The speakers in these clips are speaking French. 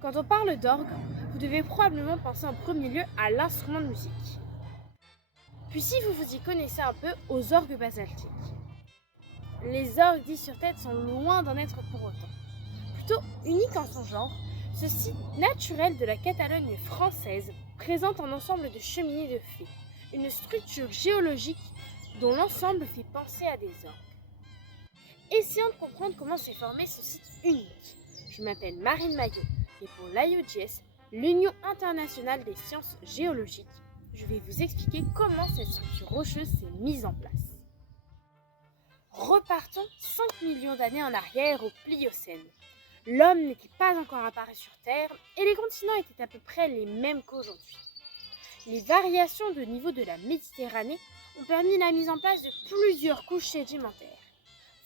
Quand on parle d'orgue, vous devez probablement penser en premier lieu à l'instrument de musique. Puis si vous vous y connaissez un peu, aux orgues basaltiques. Les orgues dits sur tête sont loin d'en être pour autant. Plutôt unique en son genre, ce site naturel de la Catalogne française présente un ensemble de cheminées de fées, une structure géologique dont l'ensemble fait penser à des orgues. Essayons de comprendre comment s'est formé ce site unique. Je m'appelle Marine Maillot et pour l'IOGS, l'Union internationale des sciences géologiques, je vais vous expliquer comment cette structure rocheuse s'est mise en place. Repartons 5 millions d'années en arrière au Pliocène. L'homme n'était pas encore apparu sur Terre et les continents étaient à peu près les mêmes qu'aujourd'hui. Les variations de niveau de la Méditerranée ont permis la mise en place de plusieurs couches sédimentaires.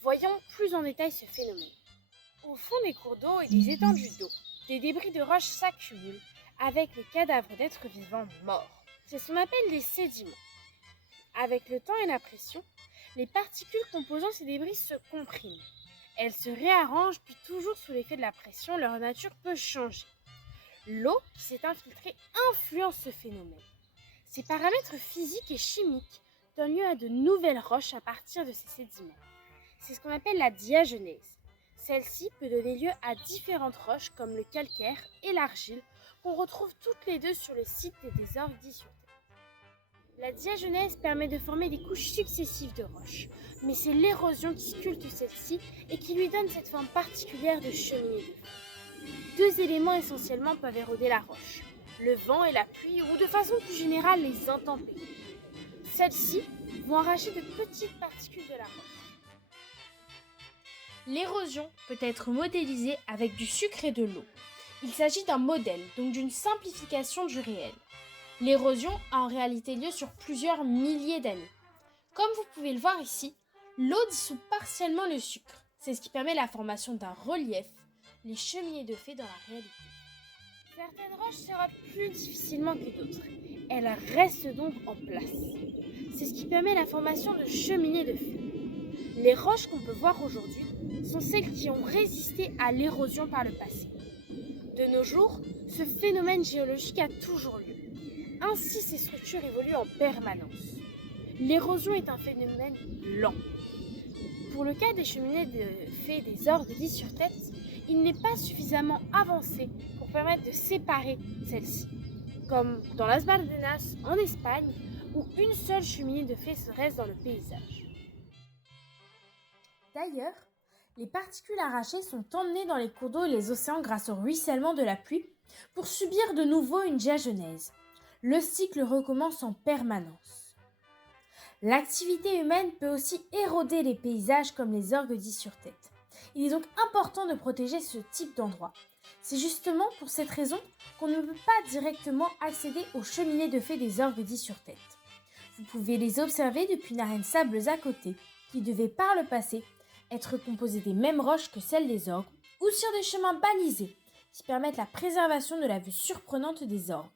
Voyons plus en détail ce phénomène. Au fond des cours d'eau et des étendues d'eau, des débris de roches s'accumulent avec les cadavres d'êtres vivants morts. C'est ce qu'on appelle des sédiments. Avec le temps et la pression, les particules composant ces débris se compriment. Elles se réarrangent puis toujours sous l'effet de la pression, leur nature peut changer. L'eau qui s'est infiltrée influence ce phénomène. Ces paramètres physiques et chimiques donnent lieu à de nouvelles roches à partir de ces sédiments. C'est ce qu'on appelle la diagenèse. Celle-ci peut donner lieu à différentes roches comme le calcaire et l'argile qu'on retrouve toutes les deux sur le site des orgues dits sur Terre. La diagenèse permet de former des couches successives de roches, mais c'est l'érosion qui sculpte celle-ci et qui lui donne cette forme particulière de cheminée de feu. Deux éléments essentiellement peuvent éroder la roche, le vent et la pluie ou de façon plus générale les intempéries. Celles-ci vont arracher de petites particules de la roche. L'érosion peut être modélisée avec du sucre et de l'eau. Il s'agit d'un modèle, donc d'une simplification du réel. L'érosion a en réalité lieu sur plusieurs milliers d'années. Comme vous pouvez le voir ici, l'eau dissout partiellement le sucre. C'est ce qui permet la formation d'un relief, les cheminées de fées dans la réalité. Certaines roches s'érodent plus difficilement que d'autres. Elles restent donc en place. C'est ce qui permet la formation de cheminées de fées. Les roches qu'on peut voir aujourd'hui sont celles qui ont résisté à l'érosion par le passé. De nos jours, ce phénomène géologique a toujours lieu. Ainsi, ces structures évoluent en permanence. L'érosion est un phénomène lent. Pour le cas des cheminées de fées des orgues dits sur tête, il n'est pas suffisamment avancé pour permettre de séparer celles-ci, comme dans Las Baldenas en Espagne, où une seule cheminée de fées se reste dans le paysage. D'ailleurs, les particules arrachées sont emmenées dans les cours d'eau et les océans grâce au ruissellement de la pluie pour subir de nouveau une diagenèse. Le cycle recommence en permanence. L'activité humaine peut aussi éroder les paysages comme les orgues dits sur tête. Il est donc important de protéger ce type d'endroit. C'est justement pour cette raison qu'on ne peut pas directement accéder aux cheminées de fées des orgues dits sur tête. Vous pouvez les observer depuis une arène sableuse à côté, qui devait par le passé être composée des mêmes roches que celles des orgues, ou sur des chemins balisés, qui permettent la préservation de la vue surprenante des orgues.